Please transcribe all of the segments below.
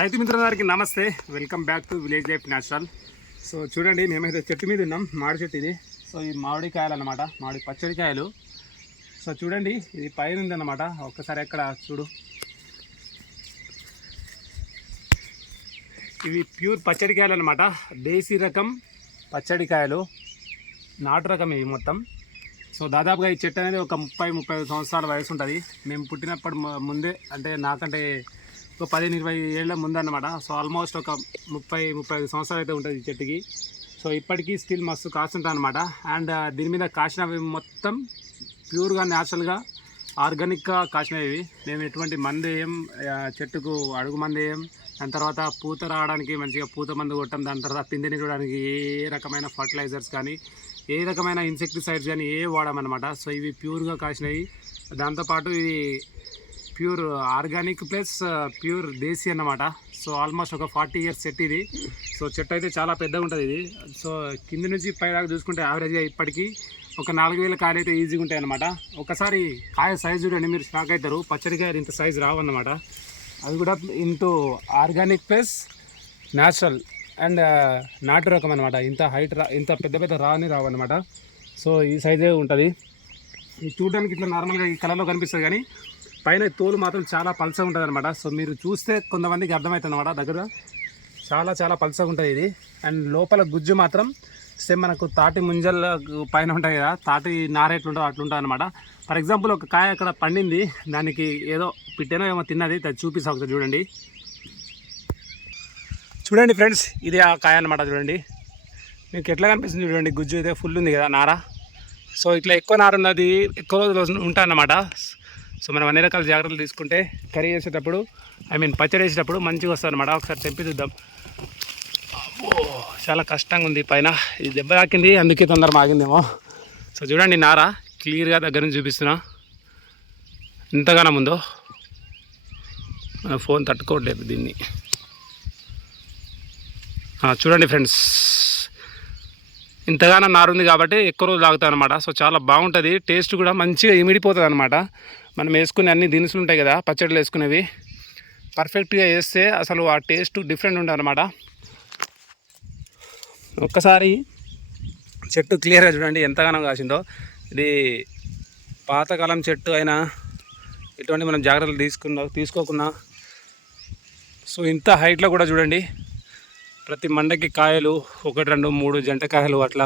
రైతు మిత్రులందరికీ నమస్తే. Welcome back to village life natural so చూడండి మేమైతే చెట్టు మీద ఉన్నాం. మామిడి చెట్టు ఇది. సో ఇది మామిడికాయలు అన్నమాట. మామిడి పచ్చడికాయలు సో చూడండి ఇది పైన ఉంది ఒక్కసారి ఎక్కడ చూడు. ఇవి ప్యూర్ పచ్చడికాయలు అనమాట దేశీ రకం పచ్చడికాయలు నాటు రకం ఇవి మొత్తం. సో దాదాపుగా ఈ చెట్టు అనేది ఒక ముప్పై ముప్పై సంవత్సరాల వయసు ఉంటుంది. మేము పుట్టినప్పటి ముందే అంటే నాకంటే ఒక పదిహేను ఇరవై ఏళ్ళ ముందన్నమాట. సో ఆల్మోస్ట్ ఒక ముప్పై ముప్పై ఐదు సంవత్సరాలు అయితే ఉంటుంది ఈ చెట్టుకి. సో ఇప్పటికీ స్టిల్ మస్తు కాస్తుంటాయి అనమాట అండ్ uh, దీని మీద కాసినవి మొత్తం ప్యూర్గా న్యాచురల్గా ఆర్గానిక్గా కాసినవి మేము ఎటువంటి మందు వేయం చెట్టుకు అడుగు మందు వేయం. దాని తర్వాత పూత రావడానికి మంచిగా పూత మందు కొట్టడం. దాని తర్వాత పిందెని చూడడానికి ఏ రకమైన ఫర్టిలైజర్స్ కానీ ఏ రకమైన ఇన్సెక్టిసైడ్స్ కానీ ఏ వాడమన్నమాట. సో ఇవి ప్యూర్గా కాసినవి. దాంతోపాటు ఇవి pure organic plus pure desi అన్నమాట. సో ఆల్మోస్ట్ ఒక ఫార్టీ ఇయర్స్ చెట్టు ఇది. సో చెట్టు అయితే చాలా పెద్దగా ఉంటుంది ఇది. సో కింద నుంచి పై దాకా చూసుకుంటే యావరేజ్గా ఇప్పటికీ ఒక నాలుగు వేల కాయలు అయితే ఈజీగా ఉంటాయి అనమాట ఒకసారి కాయ సైజు చూడండి మీరు షాక్ అవుతారు పచ్చడికాయలు ఇంత సైజు రావన్నమాట అది కూడా into organic plus natural and నాటు రకం అనమాట ఇంత హైట్ రా ఇంత పెద్ద పెద్ద రాని రావన్నమాట సో ఈ సైజే ఉంటుంది. ఇది చూడడానికి ఇట్లా నార్మల్గా ఈ కలర్లో కనిపిస్తుంది కానీ పైన తోలు మాత్రం చాలా పల్చగా ఉంటుంది అనమాట సో మీరు చూస్తే కొంతమందికి అర్థమవుతుంది అనమాట దగ్గర చాలా చాలా పల్చగా ఉంటుంది ఇది. అండ్ లోపల గుజ్జు మాత్రం సేమ్ మనకు తాటి ముంజల పైన ఉంటాయి కదా తాటి నార నారేట్లుంటుందో అట్లుంటుంది అనమాట ఫర్ ఎగ్జాంపుల్ ఒక కాయ అక్కడ పండింది దానికి ఏదో పిట్టేనో ఏమో తిన్నది అది చూపిస్తా ఒకసారి చూడండి. చూడండి ఫ్రెండ్స్ ఇది ఆ కాయ అనమాట చూడండి. మీకు ఎట్లా కనిపిస్తుంది చూడండి గుజ్జు అయితే ఫుల్ ఉంది కదా నార. సో ఇట్లా ఎక్కువ నార ఉన్నది ఎక్కువ రోజులు ఉంటాయన్నమాట సో మనం అన్ని రకాల జాగ్రత్తలు తీసుకుంటే కర్రీ చేసేటప్పుడు ఐ మీన్ పచ్చడి వేసేటప్పుడు మంచిగా వస్తుంది అనమాట ఒకసారి తెంపి చూద్దాం. అబ్బో, చాలా కష్టంగా ఉంది పైన. ఇది దెబ్బ తాకింది అందుకే తొందర మాగిందేమో. సో చూడండి నార క్లియర్గా దగ్గర నుంచి చూపిస్తున్నా. ఎంతగానో ఉందో. మన ఫోన్ తట్టుకోవట్లేదు దీన్ని. చూడండి ఫ్రెండ్స్. ఇంతగానో నారుంది కాబట్టి ఎక్కువ రోజులు తాగుతాయి అనమాట సో చాలా బాగుంటుంది. టేస్ట్ కూడా మంచిగా ఇమిడిపోతుంది అనమాట మనం వేసుకునే అన్ని దినుసులు ఉంటాయి కదా పచ్చడిలో వేసుకునేవి. పర్ఫెక్ట్గా వేస్తే అసలు ఆ టేస్ట్ డిఫరెంట్ ఉంటుంది అనమాట ఒక్కసారి చెట్టు క్లియర్గా చూడండి ఎంతగానో కాసిందో. ఇది పాతకాలం చెట్టు అయినా ఎటువంటి మనం జాగ్రత్తలు తీసుకున్నా తీసుకోకుండా సో ఇంత హైట్లో కూడా చూడండి. ప్రతి మండకి కాయలు ఒకటి రెండు మూడు జంట కాయలు అట్లా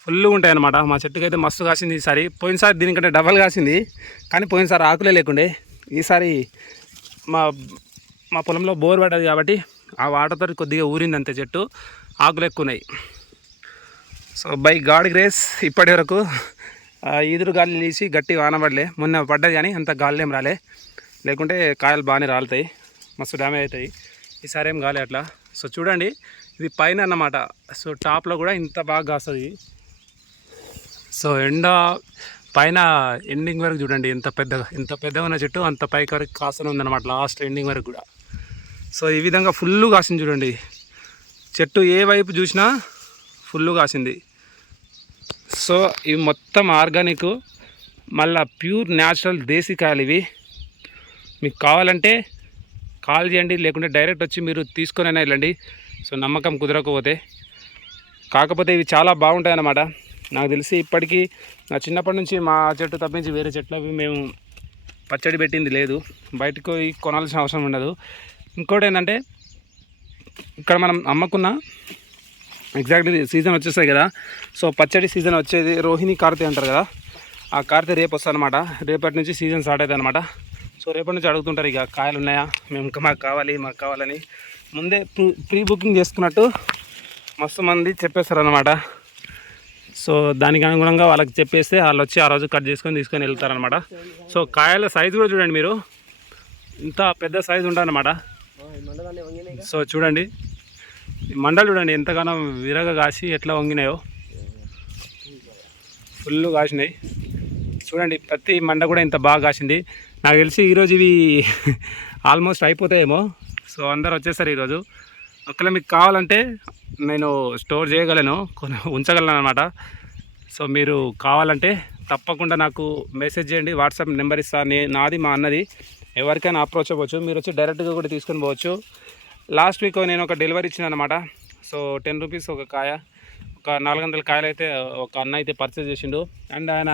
ఫుల్ ఉంటాయి అన్నమాట మా చెట్టుకి అయితే మస్తు కాసింది ఈసారి. పోయినసారి దీనికంటే డబల్ కాసింది. కానీ పోయినసారి ఆకులే లేకుండే. ఈసారి మా మా పొలంలో బోర్ పడ్డది కాబట్టి ఆ వాటర్తో కొద్దిగా ఊరింది అంతే చెట్టు. ఆకులు ఎక్కువ ఉన్నాయి. సో బై గాడ్ గ్రేస్ ఇప్పటి వరకు ఈదురు గాలి తీసి గట్టి వాన పడలే. మొన్న పడ్డది కానీ అంత గాలి ఏం రాలే. లేకుంటే కాయలు బాగానే రాలుతాయి. మస్తు డ్యామేజ్ అవుతాయి. ఈసారి ఏం కాలే అట్లా. సో చూడండి ఇది పైన అన్నమాట. సో టాప్లో కూడా ఇంత బాగా కాస్తుంది. సో ఎండ పైన ఎండింగ్ వరకు చూడండి ఎంత పెద్దగా ఎంత పెద్దగా ఉన్న చెట్టు అంత పైకి వరకు కాస్తూనే ఉందన్నమాట లాస్ట్ ఎండింగ్ వరకు కూడా. సో ఈ విధంగా ఫుల్ కాసింది చూడండి. చెట్టు ఏ వైపు చూసినా ఫుల్ కాసింది. సో ఇవి మొత్తం ఆర్గానిక్ మళ్ళీ ప్యూర్ న్యాచురల్ దేశీ కాయలు ఇవి. మీకు కావాలంటే కాల్ చేయండి లేకుంటే డైరెక్ట్ వచ్చి మీరు తీసుకొనైనా వెళ్ళండి. సో నమ్మకం కుదరకపోతే. కాకపోతే ఇవి చాలా బాగుంటాయి అన్నమాట నాకు తెలిసి ఇప్పటికీ నా చిన్నప్పటి నుంచి మా చెట్టు తప్పించి వేరే చెట్లు అవి మేము పచ్చడి పెట్టింది లేదు. బయటకు పోయి కొనాల్సిన అవసరం ఉండదు. ఇంకోటి ఏంటంటే ఇక్కడ మనం అమ్మకున్న ఎగ్జాక్ట్లీ సీజన్ వచ్చేస్తాయి కదా. సో పచ్చడి సీజన్ వచ్చేది రోహిణి కార్తీ అంటారు కదా. ఆ కార్తీ రేపు వస్తుంది అనమాట రేపటి నుంచి సీజన్ స్టార్ట్ అవుతుంది అనమాట సో రేపటి నుంచి అడుగుతుంటారు ఇక కాయలు ఉన్నాయా మేము ఇంకా మాకు కావాలి మాకు కావాలని. ముందే ప్రీ ప్రీ బుకింగ్ చేసుకున్నట్టు మస్తు మంది చెప్పేస్తారు అనమాట సో దానికి అనుగుణంగా వాళ్ళకి చెప్పేస్తే వాళ్ళు వచ్చి ఆ రోజు కట్ చేసుకొని తీసుకొని వెళ్తారనమాట సో కాయల సైజు కూడా చూడండి మీరు. ఇంత పెద్ద సైజు ఉంటుందన్నమాట సో చూడండి. మండలు చూడండి ఎంతగానో విరగ కాసి ఎట్లా వంగినాయో. ఫుల్ కాసినాయి. చూడండి ప్రతి మండ కూడా ఇంత బాగా కాసింది. నాకు తెలిసి ఈరోజు ఇవి ఆల్మోస్ట్ అయిపోతాయేమో. సో అందరు వచ్చేసారు ఈరోజు. ఒకవేళ మీకు కావాలంటే నేను స్టోర్ చేయగలను ఉంచగలను అనమాట సో మీరు కావాలంటే తప్పకుండా నాకు మెసేజ్ చేయండి. వాట్సాప్ నెంబర్ ఇస్తాను నాది మా అన్నది. ఎవరికైనా అప్రోచ్ అవ్వచ్చు. మీరు వచ్చి డైరెక్ట్గా కూడా తీసుకొని పోవచ్చు. లాస్ట్ వీక్ నేను ఒక డెలివరీ ఇచ్చిన అనమాట సో టెన్ రూపీస్ ఒక కాయ ఒక నాలుగు వందల కాయలు అయితే ఒక అన్న అయితే పర్చేజ్ చేసిండు. అండ్ ఆయన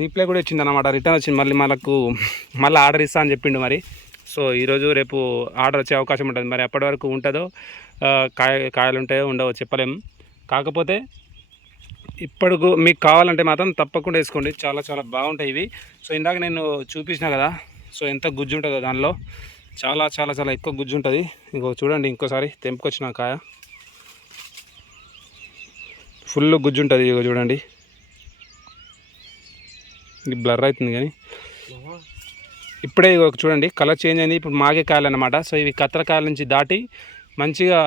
రీప్లై కూడా వచ్చింది అనమాట రిటర్న్ వచ్చింది. మళ్ళీ మనకు మళ్ళీ ఆర్డర్ ఇస్తా అని చెప్పిండు మరి. సో ఈరోజు రేపు ఆర్డర్ వచ్చే అవకాశం ఉంటుంది. మరి అప్పటి వరకు ఉంటుందో కాయ కాయలు ఉంటాయో ఉండవో చెప్పలేము కాకపోతే ఇప్పటికు మీకు కావాలంటే మాత్రం తప్పకుండా వేసుకోండి. చాలా చాలా బాగుంటాయి ఇవి. సో ఇందాక నేను చూపించిన కదా సో ఎంత గుజ్జు ఉంటుందో దానిలో. చాలా చాలా చాలా ఎక్కువ గుజ్జు ఉంటుంది. ఇంకో చూడండి ఇంకోసారి తెంపుకొచ్చిన కాయ. ఫుల్ గుజ్జు ఉంటుంది ఇగో చూడండి. ఇది బ్లర్ అవుతుంది కానీ. ఇప్పుడే ఇగో చూడండి కలర్ చేంజ్ అయింది. ఇప్పుడు మాగే కాయలు అనమాట సో ఇవి కత్తరకాయల నుంచి దాటి మంచిగా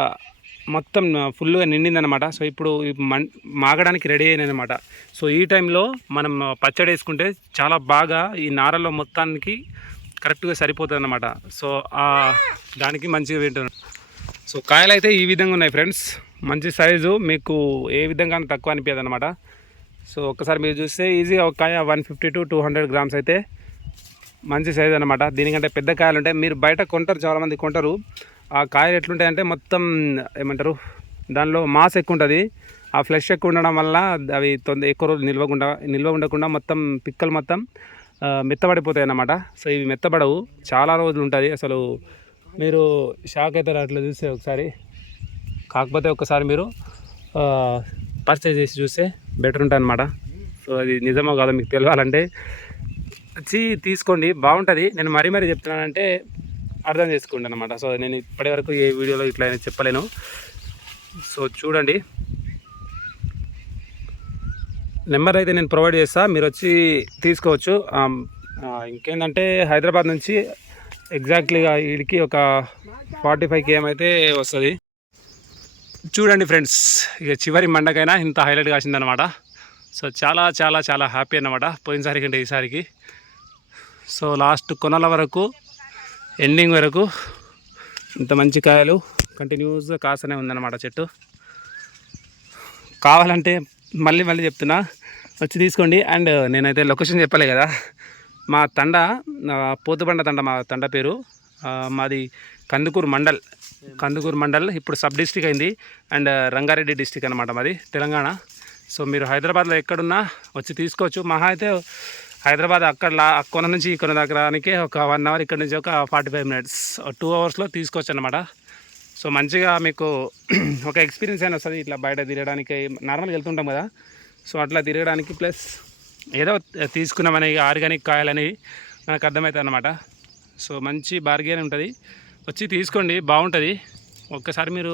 మొత్తం ఫుల్గా నిండిందనమాట సో ఇప్పుడు మాగడానికి రెడీ అయినాయన్నమాట సో ఈ టైంలో మనం పచ్చడి వేసుకుంటే చాలా బాగా ఈ నారలో మొత్తానికి కరెక్ట్గా సరిపోతుంది అనమాట సో దానికి మంచిగా వింటుంది సో కాయలు అయితే ఈ విధంగా ఉన్నాయి ఫ్రెండ్స్ మంచి సైజు మీకు ఏ విధంగా తక్కువ అనిపించదు అనమాట సో ఒక్కసారి మీరు చూస్తే ఈజీగా ఒక కాయ one fifty to two hundred grams అయితే మంచి సైజ్ అనమాట దీనికంటే పెద్ద కాయలు ఉంటాయి మీరు బయట కొంటారు చాలామంది కొంటారు. ఆ కాయలు ఎట్లుంటాయంటే మొత్తం ఏమంటారు దానిలో మాస్ ఎక్కువ ఉంటుంది. ఆ ఫ్లెష్ ఎక్కువ ఉండడం వల్ల అవి తొందర ఎక్కువ రోజులు నిల్వకుండా నిల్వ ఉండకుండా మొత్తం పిక్కలు మొత్తం మెత్తబడిపోతాయి అన్నమాట. సో ఇవి మెత్తబడవు చాలా రోజులు ఉంటుంది అసలు మీరు షాక్ అవుతారు అట్లా చూస్తే ఒకసారి. కాకపోతే ఒకసారి మీరు పర్చేజ్ చేసి చూస్తే బెటర్ ఉంటుంది అనమాట సో అది నిజమో కాదో మీకు తెలియాలంటే వచ్చి తీసుకోండి బాగుంటుంది. నేను మరీ మరీ చెప్తున్నానంటే అర్థం చేసుకోండి అనమాట సో నేను ఇప్పటివరకు ఏ వీడియోలో ఇట్లా అయినా చెప్పలేను. సో చూడండి. నెంబర్ అయితే నేను ప్రొవైడ్ చేస్తా. మీరు వచ్చి తీసుకోవచ్చు. ఇంకేంటంటే హైదరాబాద్ నుంచి ఎగ్జాక్ట్లీగా వీడికి ఒక ఫార్టీ ఫైవ్ కేఎం అయితే వస్తుంది. చూడండి ఫ్రెండ్స్ ఇక చివరి మండకైనా ఇంత హైలైట్ కాసిందనమాట సో చాలా చాలా చాలా హ్యాపీ అన్నమాట పోయినసారి కంటే ఈసారికి. సో లాస్ట్ కొనల వరకు ఎండింగ్ వరకు ఇంత మంచి కాయలు కంటిన్యూస్గా కాస్తూనే ఉందన్నమాట చెట్టు. కావాలంటే మళ్ళీ మళ్ళీ చెప్తున్నా వచ్చి తీసుకోండి. అండ్ నేనైతే లొకేషన్ చెప్పలే కదా మా తండ పోతుబండ తండ మా తండ పేరు. మాది కందుకూరు మండల్. కందుకూరు మండల్ ఇప్పుడు సబ్ డిస్టిక్ అయింది. అండ్ రంగారెడ్డి డిస్టిక్ అనమాట మాది తెలంగాణ. సో మీరు హైదరాబాద్లో ఎక్కడున్నా వచ్చి తీసుకోవచ్చు. మహా అయితే హైదరాబాద్ అక్కడ కొన నుంచి ఈ కొన దాకా ఒక వన్ అవర్ ఇక్కడ నుంచి ఒక ఫార్టీ ఫైవ్ మినిట్స్ టూ అవర్స్లో తీసుకోవచ్చు అనమాట సో మంచిగా మీకు ఒక ఎక్స్పీరియన్స్ అయినా వస్తుంది ఇట్లా బయట తిరగడానికి. నార్మల్గా వెళ్తుంటాం కదా. సో అట్లా తిరగడానికి ప్లస్ ఏదో తీసుకున్నామని ఆర్గానిక్ కాయలని మనకు అర్థమవుతుంది అనమాట సో మంచి బార్గెన్ ఉంటుంది. వచ్చి తీసుకోండి బాగుంటుంది. ఒక్కసారి మీరు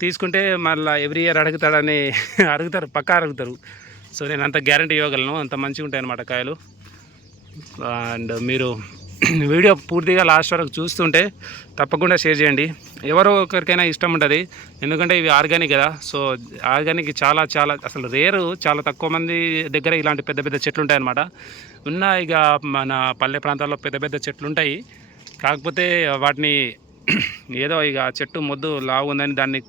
తీసుకుంటే మళ్ళీ ఎవ్రీ ఇయర్ అడుగుతాడని అడుగుతారు పక్కా అడుగుతారు. సో నేను అంత గ్యారంటీ ఇవ్వగలను అంత మంచిగా ఉంటాయి అన్నమాట కాయలు. అండ్ మీరు వీడియో పూర్తిగా లాస్ట్ వరకు చూస్తుంటే తప్పకుండా షేర్ చేయండి. ఎవరో ఒకరికైనా ఇష్టం ఉంటుంది ఎందుకంటే ఇవి ఆర్గానిక్ కదా. సో ఆర్గానిక్ చాలా చాలా అసలు రేరు చాలా తక్కువ మంది దగ్గర ఇలాంటి పెద్ద పెద్ద చెట్లు ఉంటాయన్నమాట. ఉన్న ఇక మన పల్లె ప్రాంతాల్లో పెద్ద పెద్ద చెట్లు ఉంటాయి కాకపోతే వాటిని ఏదో ఇక చెట్టు మొద్దు లావు ఉందని దాన్ని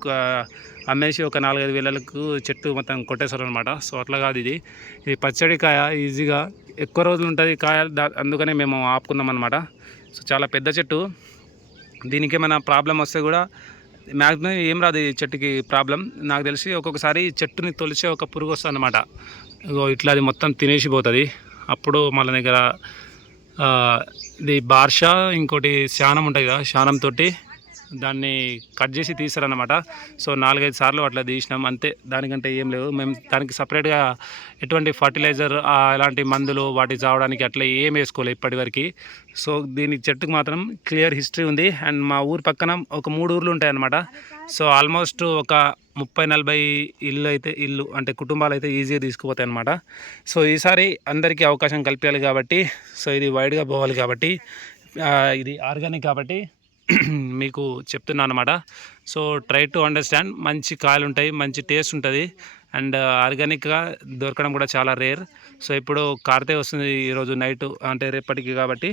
అమ్మేసి ఒక నాలుగైదు వేలకు చెట్టు మొత్తం కొట్టేశారు అనమాట సో అట్లా కాదు ఇది. ఇది పచ్చడి కాయ ఈజీగా ఎక్కువ రోజులు ఉంటుంది కాయ అందుకనే మేము ఆపుకున్నాం అనమాట సో చాలా పెద్ద చెట్టు. దీనికి ఏమైనా ప్రాబ్లం వస్తే కూడా మ్యాక్సిమం ఏం రాదు ఈ చెట్టుకి ప్రాబ్లం. నాకు తెలిసి ఒక్కొక్కసారి చెట్టుని తొలిచే ఒక పురుగు వస్తుంది అనమాట ఇట్లా అది మొత్తం తినేసిపోతుంది. అప్పుడు మన దగ్గర ఇది బార్షా ఇంకోటి శానం ఉంటుంది కదా శానంతో దాన్ని కట్ చేసి తీసారనమాట సో నాలుగైదు సార్లు అట్లా తీసినాం. అంతే దానికంటే ఏం లేదు మేము దానికి సపరేట్గా ఎటువంటి ఫర్టిలైజర్ ఎలాంటి మందులు వాటి చావడానికి అట్లా ఏం వేసుకోలేదు ఇప్పటివరకు సో దీని చెట్టుకు మాత్రం క్లియర్ హిస్టరీ ఉంది. అండ్ మా ఊరు పక్కన ఒక మూడు ఊర్లు ఉంటాయి అన్నమాట సో ఆల్మోస్ట్ ఒక ముప్పై నలభై ఇల్లు అయితే ఇల్లు అంటే కుటుంబాలు అయితే ఈజీగా తీసుకుపోతాయి అనమాట సో ఈసారి అందరికీ అవకాశం కల్పించాలి కాబట్టి సో ఇది వైడ్గా పోవాలి కాబట్టి ఇది ఆర్గానిక్ కాబట్టి మీకు చెప్తున్నాను అనమాట సో ట్రై టు అండర్స్టాండ్ మంచి కాయలు ఉంటాయి మంచి టేస్ట్ ఉంటుంది అండ్ ఆర్గానిక్గా దొరకడం కూడా చాలా రేర్ సో ఇప్పుడు కార్తే వస్తుంది ఈరోజు నైట్ అంటే రేపటికి కాబట్టి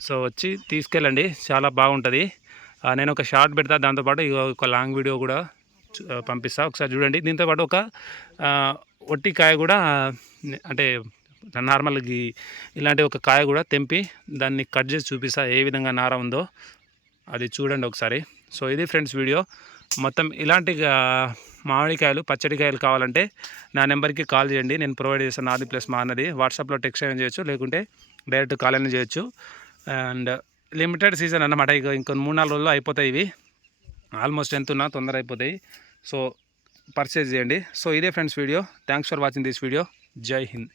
సో వచ్చి తీసుకెళ్ళండి చాలా బాగుంటుంది. నేను ఒక షార్ట్ పెడతా దాంతోపాటు ఒక లాంగ్ వీడియో కూడా పంపిస్తా. ఒకసారి చూడండి. దీంతోపాటు ఒక వట్టి ఒట్టి కాయ కూడా అంటే నార్మల్ ఇలాంటి ఒక కాయ కూడా తెంపి దాన్ని కట్ చేసి చూపిస్తా ఏ విధంగా నార ఉందో. అది చూడండి ఒకసారి. సో ఇది ఫ్రెండ్స్ వీడియో. మొత్తం ఇలాంటి మామిడికాయలు పచ్చడికాయలు కావాలంటే నా నెంబర్కి కాల్ చేయండి. నేను ప్రొవైడ్ చేస్తాను నాది ప్లస్ మా అన్నది. వాట్సాప్లో టెక్స్ట్ అయినా చేయొచ్చు లేకుంటే డైరెక్ట్ కాల్ అయినా చేయొచ్చు. అండ్ లిమిటెడ్ సీజన్ అన్నమాట. ఇక ఇంకొన్ని మూడు నాలుగు రోజుల్లో అయిపోతాయి ఇవి. ఆల్మోస్ట్ ఎంత ఉన్నా తొందర అయిపోతాయి. సో పర్చేజ్ చేయండి. సో ఇదే friends video. Thanks for watching this video Jai Hind.